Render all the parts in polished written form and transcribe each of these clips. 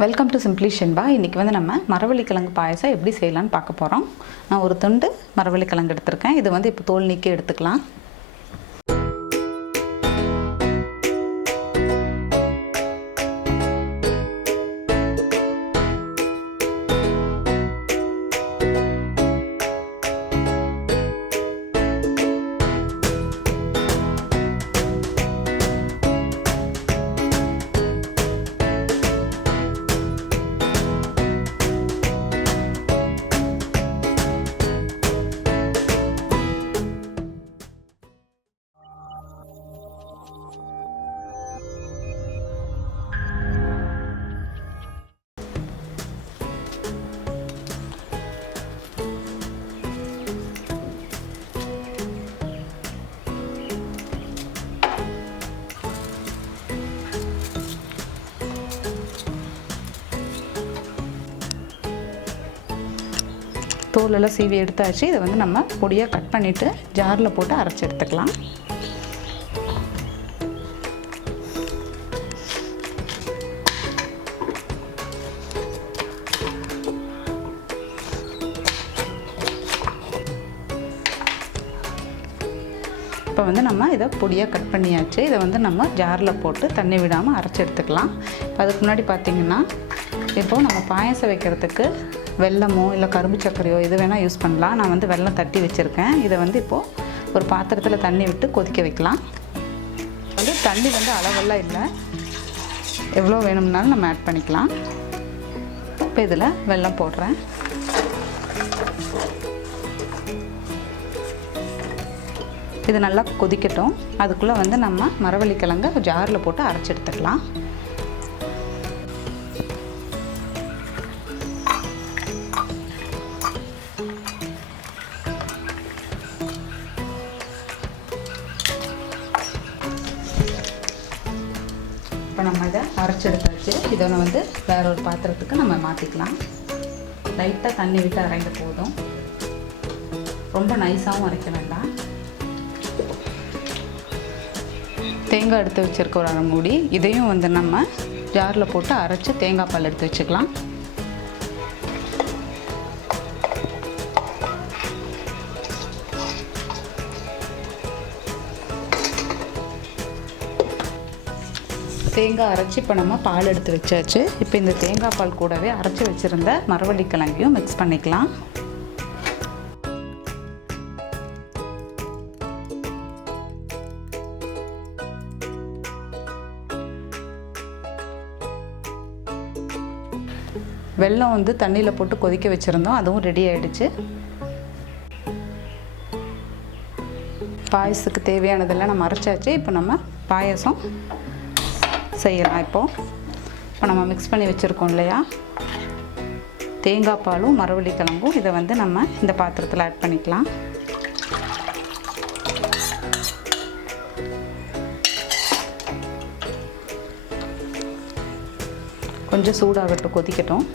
Welcome to simply Shenba. இன்றைக்கி வந்து நம்ம மரவள்ளி கிழங்கு பாயசம் எப்படி செய்யலான்னு பார்க்க போகிறோம். நான் ஒரு துண்டு மரவள்ளி கிழங்கு எடுத்திருக்கேன். இது வந்து இப்போ தோல் நீக்கி எடுத்துக்கலாம். தோலெல்லாம் சீவி எடுத்தாச்சு. இதை வந்து நம்ம பொடியாக கட் பண்ணிவிட்டு ஜாரில் போட்டு அரைச்சி எடுத்துக்கலாம். இப்போ வந்து நம்ம இதை பொடியாக கட் பண்ணியாச்சு. இதை வந்து நம்ம ஜாரில் போட்டு தண்ணி விடாமல் அரைச்சி எடுத்துக்கலாம். அதுக்கு முன்னாடி பார்த்திங்கன்னா இப்போது நம்ம பாயசம் வைக்கிறதுக்கு வெல்லமோ இல்லை கரும்பு சர்க்கரையோ எது வேணால் யூஸ் பண்ணலாம். நான் வந்து வெல்லம் தட்டி வச்சுருக்கேன். இதை வந்து இப்போது ஒரு பாத்திரத்தில் தண்ணி விட்டு கொதிக்க வைக்கலாம். வந்து தண்ணி வந்து அளவெல்லாம் இல்லை, எவ்வளோ வேணும்னாலும் நம்ம ஆட் பண்ணிக்கலாம். இப்போ இதில் வெல்லம் போடுறேன். இது நல்லா கொதிக்கட்டும். அதுக்குள்ளே வந்து நம்ம மரவள்ளி கிழங்கை ஜாரில் போட்டு அரைச்சி எடுத்துக்கலாம். இப்போ நம்ம இதை அரைச்சி எடுத்தாச்சு. இதை வந்து வேற ஒரு பாத்திரத்துக்கு நம்ம மாற்றிக்கலாம். லைட்டாக தண்ணி விட்டு அரைந்த போதும், ரொம்ப நைஸாகவும் அரைக்க வேண்டாம். தேங்காய் எடுத்து வச்சுருக்க ஒரு அரை மூடி, இதையும் வந்து நம்ம ஜாரில் போட்டு அரைச்சி தேங்காய் பால் எடுத்து வச்சுக்கலாம். தேங்காய் அரைச்சி இப்போ நம்ம பால் எடுத்து வச்சாச்சு. இப்போ இந்த தேங்காய் பால் கூடவே அரைச்சி வச்சுருந்த மரவள்ளி கிழங்கையும் மிக்ஸ் பண்ணிக்கலாம். வெல்லம் வந்து தண்ணியில் போட்டு கொதிக்க வச்சுருந்தோம், அதுவும் ரெடி ஆகிடுச்சு. பாயசத்துக்கு தேவையானதெல்லாம் நம்ம அரைச்சாச்சு. இப்போ நம்ம பாயசம் செய்யலாம். இப்போ நம்ம மிக்ஸ் பண்ணி வச்சுருக்கோம் இல்லையா, தேங்காய் பாலும் மரவள்ளி கிழங்கும், இதை வந்து நம்ம இந்த பாத்திரத்தில் ஆட் பண்ணிக்கலாம். கொஞ்சம் சூடாகட்டும், கொதிக்கட்டும்.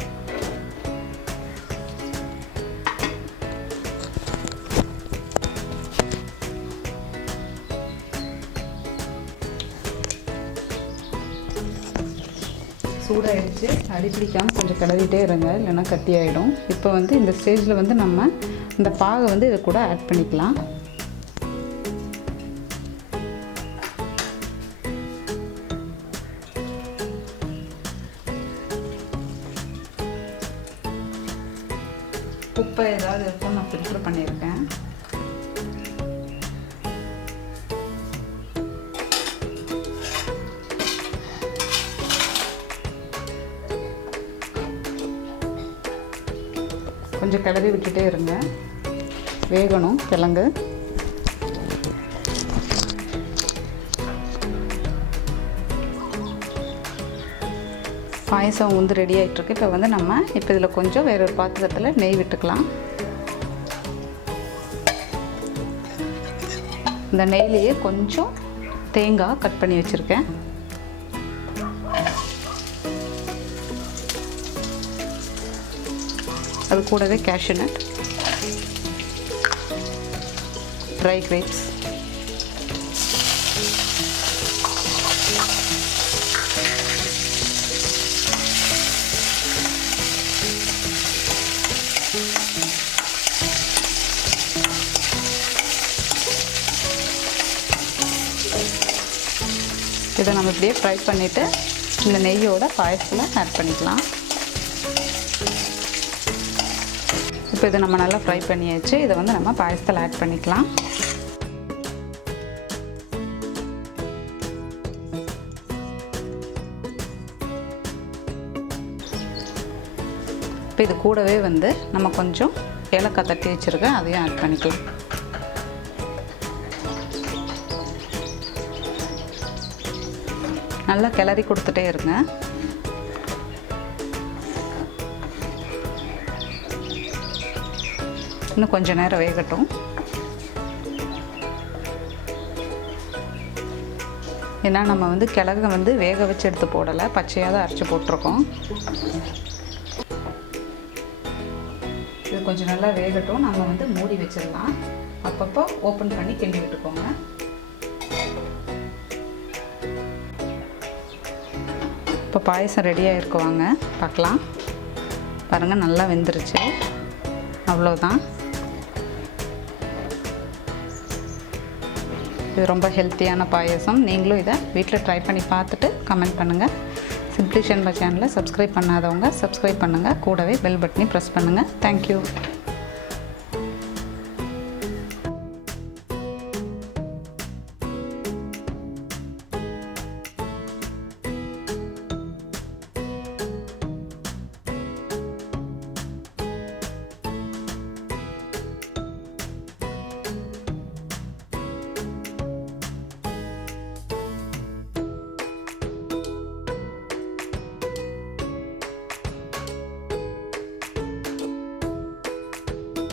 சூடாகிடுச்சு. அடிப்பிடிக்காமல் கொஞ்சம் கிளறிட்டே இருங்க, இல்லைன்னா கட்டி ஆகிடும். இப்போ வந்து இந்த ஸ்டேஜில் வந்து நம்ம இந்த பாகை வந்து இதை கூட ஆட் பண்ணிக்கலாம். குப்பை ஏதாவது இருக்கும், நான் ஃபில்டர் பண்ணியிருக்கேன். கொஞ்சம் கிளறி விட்டுட்டே இருங்க, வேகணும் கிழங்கு. பாயசம் வந்து ரெடி ஆகிட்டுருக்கு. இப்போ வந்து நம்ம இதில் கொஞ்சம் வேற ஒரு பாத்திரத்தில் நெய் விட்டுக்கலாம். இந்த நெய்லேயே கொஞ்சம் தேங்காய் கட் பண்ணி வச்சுருக்கேன். அது கூடவே கேஷ்யூ நட், ட்ரை கிரேப்ஸ், இதை நம்ம இப்படியே ஃப்ரை பண்ணிவிட்டு இந்த நெய்யோட பாயசத்தில் ஆட் பண்ணிக்கலாம். இப்போ இதை நம்ம நல்லா ஃப்ரை பண்ணியாச்சு. இதை வந்து நம்ம பாயசத்தில் ஆட் பண்ணிக்கலாம். இப்போ இது கூடவே வந்து நம்ம கொஞ்சம் ஏலக்காய் தட்டி வச்சுருக்கேன், அதையும் ஆட் பண்ணிக்கலாம். நல்லா கிளறி கொடுத்துட்டே இருங்க. இன்னும் கொஞ்சம் நேரம் வேகட்டும். ஏன்னா நம்ம வந்து கிழங்க வந்து வேக வச்சு எடுத்து போடலை, பச்சையாக தான் அரைச்சி போட்டிருக்கோம். இது கொஞ்சம் நல்லா வேகட்டும். நம்ம வந்து மூடி வச்சிடலாம். அப்பப்போ ஓப்பன் பண்ணி கிண்டி விட்டுக்கோங்க. இப்போ பாயசம் ரெடியாக இருக்குவாங்க, பார்க்கலாம். பாருங்கள், நல்லா வெந்துருச்சு. அவ்வளோதான். இது ரொம்ப ஹெல்த்தியான பாயசம். நீங்களும் இதை வீட்டில் ட்ரை பண்ணி பார்த்துட்டு கமெண்ட் பண்ணுங்கள். சிம்பிளி ஷண்பா சேனலை சப்ஸ்கிரைப் பண்ணாதவங்க சப்ஸ்கிரைப் பண்ணுங்கள். கூடவே பெல் பட்டனையும் ப்ரெஸ் பண்ணுங்கள். தேங்க்யூ.